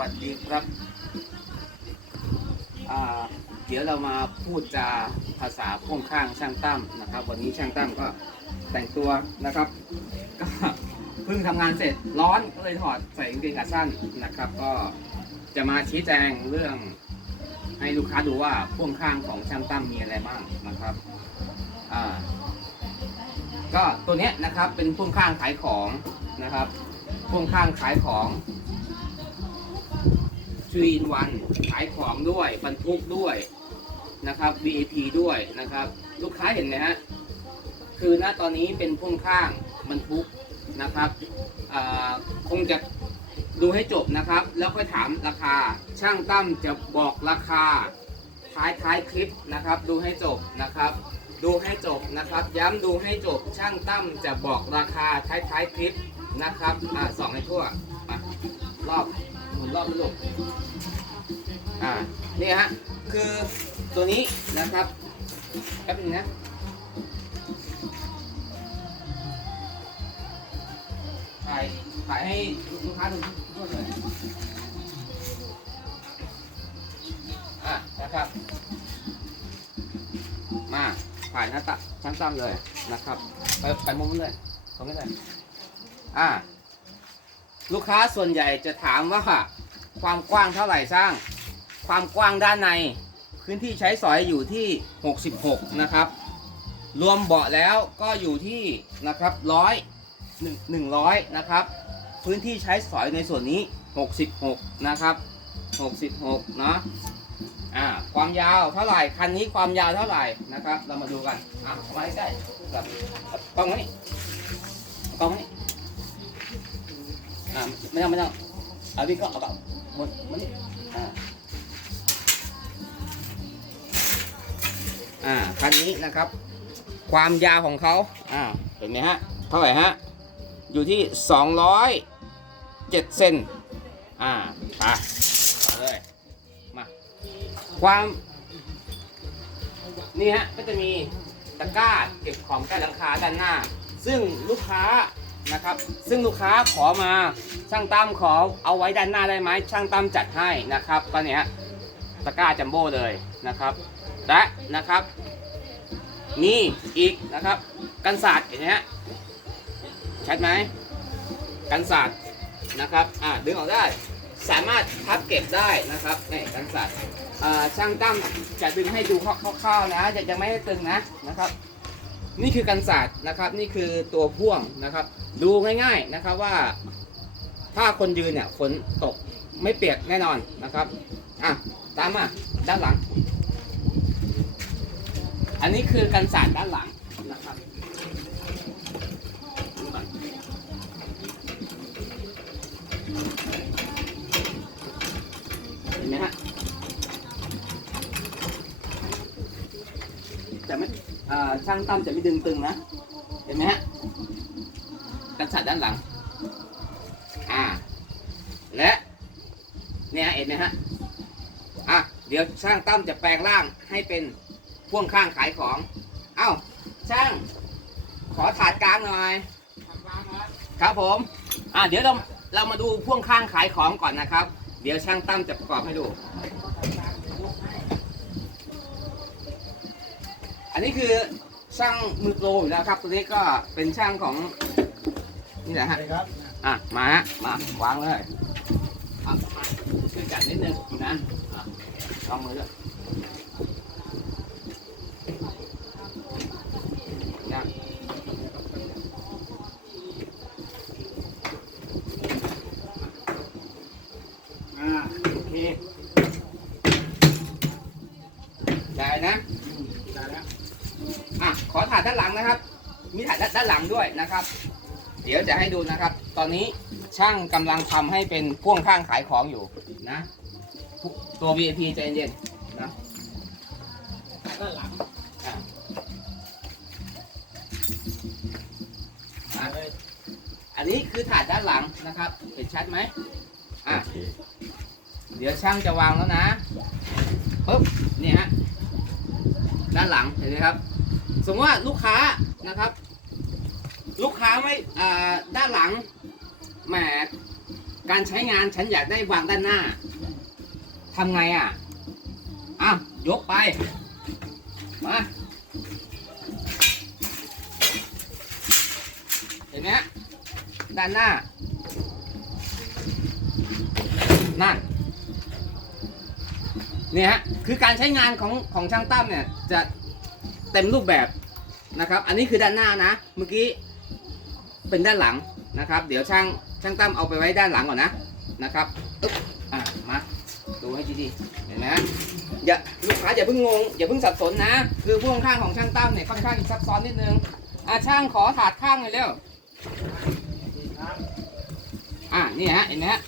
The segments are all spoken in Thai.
วัสดีครับ เดี๋ยวเรามาพูดจาภาษาพ่วงข้างช่างตั้มนะครับ วันนี้ช่างตั้มก็แต่งตัวนะครับ ก็เพิ่งทำงานเสร็จร้อนก็เลยถอดใส่กางเกงขาสั้นนะครับ ก็จะมาชี้แจงเรื่องให้ลูกค้าดูว่าพ่วงข้างของช่างตั้มมีอะไรบ้างนะครับก็ตัวนี้นะครับเป็นพ่วงข้างขายของนะครับ พ่วงข้างขายของ ทรีนวันขายของด้วยบรรทุกด้วยนะครับ VIP ด้วยนะครับ ลูกค้าเห็นไหมฮะคือณตอนนี้เป็นพ่วงข้างบรรทุกนะครับคงจะดูให้จบนะครับ แล้วค่อยถามราคาช่างตั้มจะบอกราคาท้ายท้ายคลิปนะครับ ดูให้จบนะครับ ดูให้จบนะครับ ย้ำดูให้จบช่างตั้มจะบอกราคาท้ายท้ายคลิปนะครับอ่าสองให้ทั่วรอบ รอบลูกอ่านี่ฮะคือตัวนี้นะครับแป๊บนึงนะถ่ายถ่ายให้ลูกค้าดูทั่วเลยอะนะครับ มาถ่ายหน้าตาชั้นต่ำเลยนะครับ ไปไปมุมนู้นเลยตรงนี้เลยอ่าลูกค้าส่วนใหญ่จะถามว่า ความกว้างเท่าไหร่สร้าง ความกว้างด้านใน พื้นที่ใช้สอยอยู่ที่ 66 นะครับ รวมเบาะแล้วก็อยู่ที่นะครับร้อยหนึ่งหนึ่งร้อยนะครับ พื้นที่ใช้สอยในส่วนนี้ 66 นะครับ 66 เนาะอ่าความยาวเท่าไหร่คันนี้ความยาวเท่าไหร่นะครับ เรามาดูกันอะมาใกล้กับกล้องไว้นี่กล้องไว้นี่อ่าไม่ต้องไม่ต้องเอาพี่ก็เอาแบบ หมดมันนี่อ่าอ่าคันนี้นะครับ ความยาวของเขาอ่าเห็นไหมฮะเท่าไหร่ฮะอยู่ที่ 207เซนอ่าไปเอาเลยมาความนี่ฮะก็จะมีตะกร้าเก็บของใต้หลังคาด้านหน้า ซึ่งลูกค้า นะครับ ซึ่งลูกค้าขอมาช่างตั้มขอเอาไว้ด้านหน้าได้ไหมช่างตั้มจัดให้นะครับก็เนี้ยตะกร้าจัมโบ้เลยนะครับและนะครับนี่อีกนะครับ กันศาสตร์เห็นไหมฮะชัดไหมกันศาสตร์นะครับอ่าดึงออกได้ สามารถพับเก็บได้นะครับนี่กันศาสตร์ช่างตั้มจะดึงให้ดูคร่าวๆนะจะยังไม่ให้ตึงนะนะครับ นี่คือกันศาสตร์นะครับ นี่คือตัวพ่วงนะครับ ดูง่ายๆนะครับว่า ถ้าคนยืนเนี่ยฝนตกไม่เปียกแน่นอนนะครับอะตามมาด้านหลัง อันนี้คือกันศาสตร์ด้านหลังนะครับดูก่อนเห็นไหมฮะจะไม่อ่า ช่างตั้มจะไม่ดึงตึงนะ เห็นไหมฮะกันศาสตร์ด้านหลัง อ่า และเนี่ยเห็นไหมฮะ อะ เดี๋ยวช่างตั้มจะแปลงร่างให้เป็นพ่วงข้างขายของ เอ้า ช่าง ขอถาดกลางหน่อย ครับผม อะ เดี๋ยวเราเรามาดูพ่วงข้างขายของก่อนนะครับ เดี๋ยวช่างตั้มจะประกอบให้ดู อันนี้คือ ช่างมือโปรอยู่แล้วครับ ตัวนี้ก็เป็นช่างของนี่แหละฮะครับอะมาฮะมาวางเลยอะมาช่วยจัดนิดนึงนะอะลองมือด้วยนะ อ่าโอเค ได้นะ ได้แล้ว อะ ขอถ่ายด้านหลังนะครับ มีถ่าย ด้านหลังด้วยนะครับ เดี๋ยวจะให้ดูนะครับ ตอนนี้ช่างกำลังทำให้เป็นพ่วงข้างขายของอยู่นะตัว VIP ใจเย็นๆนะด้านหลังอันนี้คือถาดด้านหลังนะครับ เห็นชัดไหมอะเดี๋ยวช่างจะวางแล้วนะปุ๊บนี่ฮะด้านหลังเห็นไหมครับ สมมติว่าลูกค้านะครับ ลูกค้าไม่อ่าด้านหลังแหมการใช้งานฉันอยากได้วางด้านหน้าทำไงอะอะยกไป มาเห็นไหมด้านหน้า นั่นเนี่ยฮะคือการใช้งานของของช่างตั้มเนี่ยจะเต็มรูปแบบนะครับ อันนี้คือด้านหน้านะ เมื่อกี้ เป็นด้านหลังนะครับ เดี๋ยวช่างช่างตั้มเอาไปไว้ด้านหลังก่อนนะนะครับอึ๊บอะมาดูให้ดีๆเห็นไหมฮะอย่าลูกค้าอย่าเพิ่งงงอย่าเพิ่งสับสนนะ คือพ่วงข้างของช่างตั้มเนี่ยค่อนข้างซับซ้อนนิดนึงอะช่างขอถาดข้างหน่อยเร็วอะนี่ฮะเห็นไหมฮะ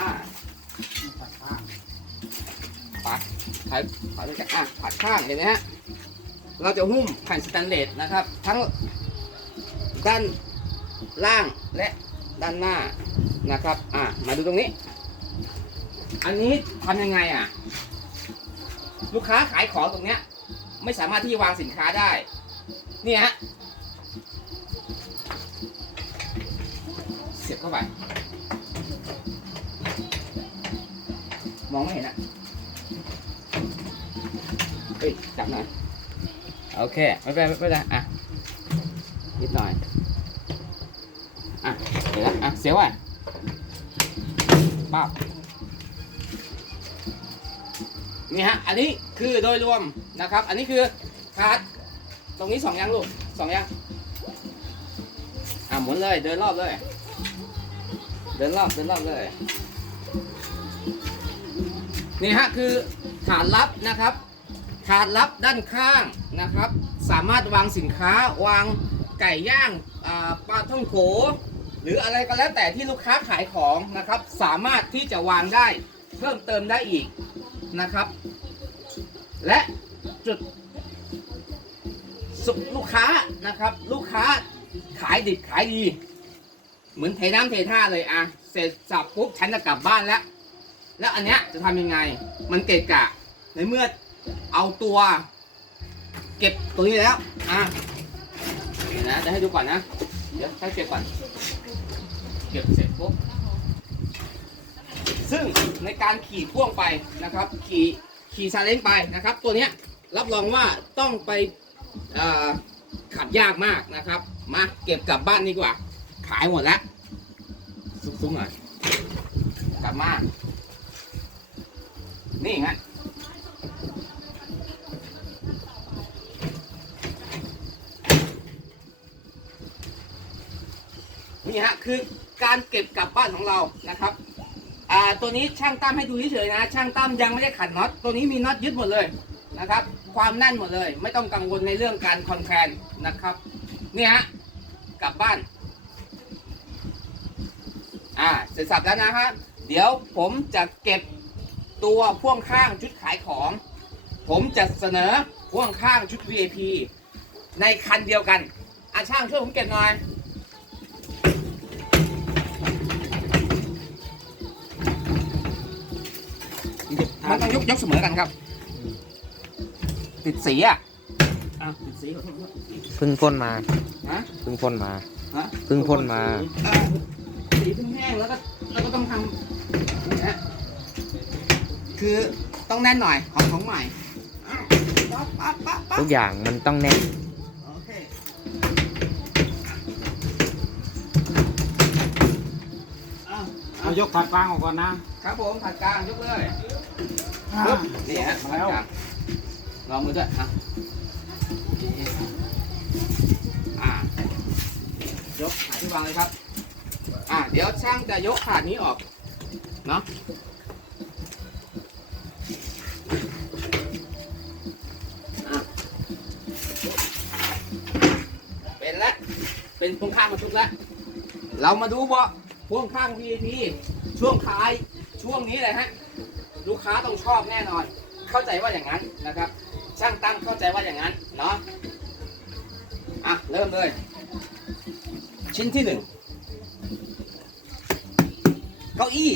อะปัดขายขายด้วยกันอะผัดข้างเห็นไหมฮะ เราจะหุ้มแผ่นสแตนเลสนะครับ ทั้งด้านล่างและด้านหน้านะครับ อะมาดูตรงนี้ อันนี้ทำยังไงอะ ลูกค้าขายของตรงเนี้ย ไม่สามารถที่วางสินค้าได้เนี่ยฮะเสียบเข้าไป มองไม่เห็นอะเฮ้ยจับหน่อย โอเค ไม่เป็นไม่เป็นไรอะนิดหน่อย อะเดี๋ยวนะอะเสียวอะป้าบนี่ฮะ อันนี้คือโดยรวมนะครับ อันนี้คือคาร์ดตรงนี้สองยังลูกสองยังอะหมุนเลยเดินรอบเลย เดินรอบเดินรอบเลย นี่ฮะคือฐานลับนะครับ ถาดลับด้านข้างนะครับ สามารถวางสินค้าวางไก่ย่างปลาท่องโข หรืออะไรก็แล้วแต่ที่ลูกค้าขายของนะครับ สามารถที่จะวางได้เพิ่มเติมได้อีกนะครับ และจุดสุลูกค้านะครับ ลูกค้าขายดิบขายดี เหมือนเทน้ำเทท่าเลยอะเสร็จสับปุ๊บฉันจะกลับบ้านแล้ว แล้วอันเนี้ยจะทำยังไง มันเกะกะในเมื่อ เอาตัว เก็บตัวนี้แล้ว อะเดี๋ยวนะจะให้ดูก่อนนะ เดี๋ยวให้เก็บก่อน เก็บเสร็จปุ๊บ ซึ่งในการขี่พ่วงไปนะครับ ขี่ขี่ซาเล้งไปนะครับ ตัวเนี้ยรับรองว่าต้องไปขับยากมากนะครับ มาเก็บกลับบ้านดีกว่า ขายหมดแล้วซุ้งๆหน่อยกลับมานี่ไง นี่ฮะคือการเก็บกลับบ้านของเรานะครับอ่าตัวนี้ช่างตั้มให้ดูเฉยๆนะ ช่างตั้มยังไม่ได้ขัดน็อตตัวนี้มีน็อตยึดหมดเลยนะครับ ความแน่นหมดเลย ไม่ต้องกังวลในเรื่องการคอนแคลนนะครับนี่ฮะกลับบ้านอ่าเสร็จสับแล้วนะฮะเดี๋ยวผมจะเก็บตัวพ่วงข้างชุดขายของ ผมจะเสนอพ่วงข้างชุด VIP ในคันเดียวกันอาช่างช่วยผมเก็บหน่อย มันต้องยกยกเสมอกันครับ ติดสีอะอะติดสีขอโทษขอโทษเพึ่งพ่นมาฮะเพึ่งพ่นมาฮะเพึ่งพ่นมาอะสีเพิ่งแห้งแล้วก็แล้วก็ต้องทำนี่ฮะคือต้องแน่นหน่อยของของใหม่อ้าวปั๊บปั๊บปั๊บปั๊บ ทุกอย่างมันต้องแน่นโอเคอ้าวเอายกผัดฟางออกก่อนนะ ครับผมผัดกลางยกเลยอ่า ปึ๊บนี่ฮะมาแล้วลองมือด้วยอะอ่ายกขาที่วางเลยครับ อะเดี๋ยวช่างจะยกขาดนี้ออก เนาะอะเป็นแล้วเป็นพ่วงข้างมาทุกแล้วเรามาดูบาะพ่วงข้าง VIP ช่วงท้าย ช่วงนี้เลยฮะ ลูกค้าต้องชอบแน่นอน เข้าใจว่าอย่างนั้นนะครับ ช่างตั้งเข้าใจว่าอย่างนั้นเนาะอะเริ่มเลย ชิ้นที่หนึ่งเก้าอี้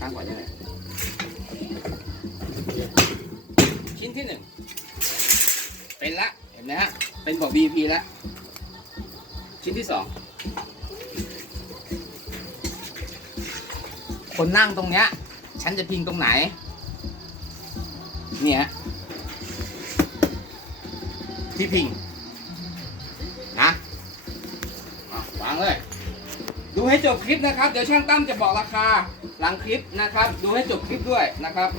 ตั้งไว้เลยชิ้นที่หนึ่งเป็นละเห็นไหมฮะเป็นบอก BP แล้วชิ้นที่สอง คนนั่งตรงเนี้ย ฉันจะพิงตรงไหน เนี่ยที่พิงนะอะวางเลย ดูให้จบคลิปนะครับ เดี๋ยวช่างตั้มจะบอกราคาหลังคลิปนะครับ ดูให้จบคลิปด้วยนะครับ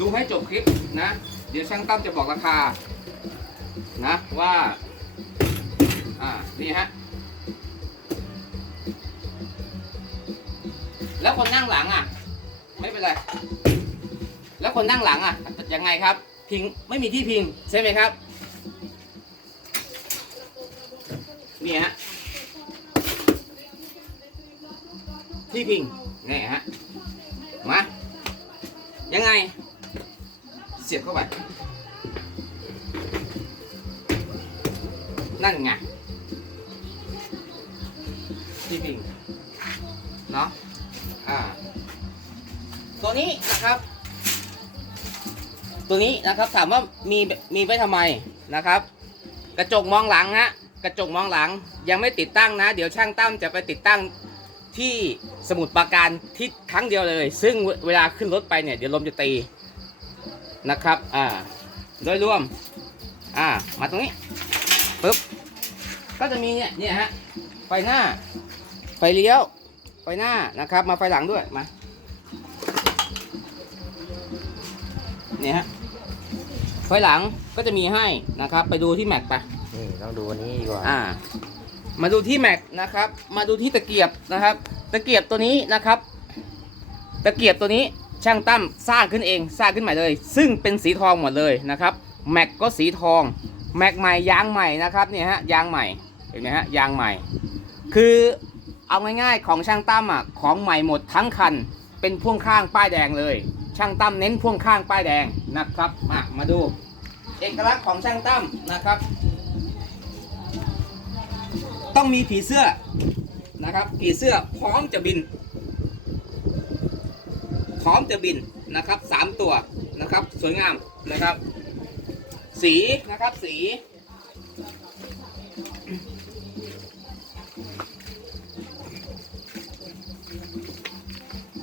ดูให้จบคลิปนะ เดี๋ยวช่างตั้มจะบอกราคานะว่า อ่า นี่ฮะ แล้วคนนั่งหลังอะ ไม่เป็นไร แล้วคนนั่งหลังอะยังไงครับ พิงไม่มีที่พิงใช่ไหมครับนี่ฮะที่พิงนี่ฮะมายังไง เสียบเข้าไปนั่นไงที่พิงเนาะ ตัวนี้นะครับ ตัวนี้นะครับถามว่ามีมีไว้ทำไมนะครับ กระจกมองหลังฮะกระจกมองหลังยังไม่ติดตั้งนะ เดี๋ยวช่างตั้มจะไปติดตั้งที่สมุดปราการที่ครั้งเดียวเลย ซึ่งเวลาขึ้นรถไปเนี่ยเดี๋ยวลมจะตีนะครับอ่าโดยรวมอ่ามาตรงนี้ปึ๊บก็จะมีเนี่ยเนี่ยฮะไฟหน้าไฟเลี้ยวไฟหน้านะครับ มาไฟหลังด้วยมา เนี่ยฮะไฟหลังก็จะมีให้นะครับ ไปดูที่แม็กไปนี่ต้องดูอันนี้ดีกว่าอ่า มาดูที่แม็กนะครับ มาดูที่ตะเกียบนะครับ ตะเกียบตัวนี้นะครับ ตะเกียบตัวนี้ช่างตั้มสร้างขึ้นเองสร้างขึ้นใหม่เลย ซึ่งเป็นสีทองหมดเลยนะครับแม็กก็สีทองแม็กใหม่ยางใหม่นะครับเนี่ยฮะยางใหม่เห็นไหมฮะยางใหม่ คือเอาง่ายๆของช่างตั้มอะของใหม่หมดทั้งคัน เป็นพ่วงข้างป้ายแดงเลย ช่างตั้มเน้นพ่วงข้างป้ายแดงนะครับมามาดู เอกลักษณ์ของช่างตั้มนะครับ ต้องมีผีเสื้อนะครับ ผีเสื้อพร้อมจะบิน พร้อมจะบินนะครับสามตัวนะครับ สวยงามนะครับ สีนะครับสี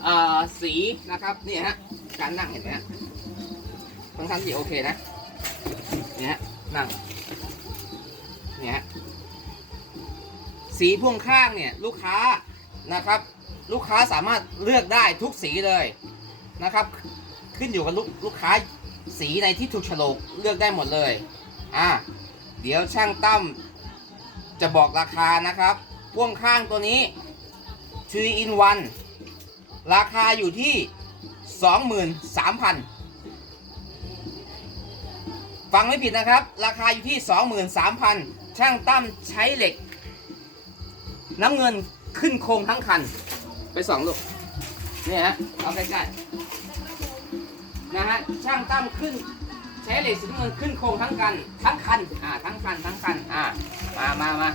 อ่าสีนะครับนี่ฮะ การนั่งเห็นไหมฮะค่อนข้างที่โอเคนะเนี่ยนั่งเนี่ยสีพ่วงข้างเนี่ยลูกค้านะครับ ลูกค้าสามารถเลือกได้ทุกสีเลยนะครับ ขึ้นอยู่กับลูกลูกค้าสีในที่ถูกฉลกเลือกได้หมดเลยอะเดี๋ยวช่างตั้มจะบอกราคานะครับพ่วงข้างตัวนี้ 3 in 1ราคาอยู่ที่ 23,000ฟังไม่ผิดนะครับ ราคาอยู่ที่23,000ช่างตั้มใช้เหล็ก น้ำเงินขึ้นโครงทั้งคัน ไปสองลูกนี่ฮะเอาใกล้ๆนะฮะช่างตั้มขึ้นใช้เหล็กสีน้ำเงินขึ้นโครงทั้งคันทั้งคันอ่าทั้งคันทั้งคันอ่ามามามา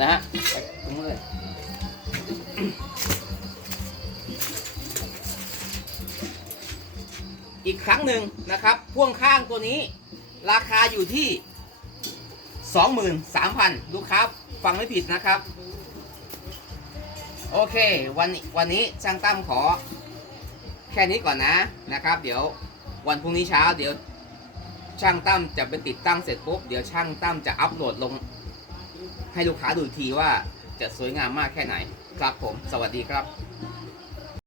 นะฮะไปตรงนู้นเลย อีกครั้งหนึ่งนะครับ พ่วงข้างตัวนี้ ราคาอยู่ที่ 23,000ลูกค้าฟังไม่ผิดนะครับ โอเค วันวันนี้ช่างตั้มขอ แค่นี้ก่อนนะนะครับ เดี๋ยววันพรุ่งนี้เช้า เดี๋ยวช่างตั้มจะไปติดตั้งเสร็จปุ๊บ เดี๋ยวช่างตั้มจะอัปโหลดลง ให้ลูกค้าดูทีว่าจะสวยงามมากแค่ไหน ครับผม สวัสดีครับ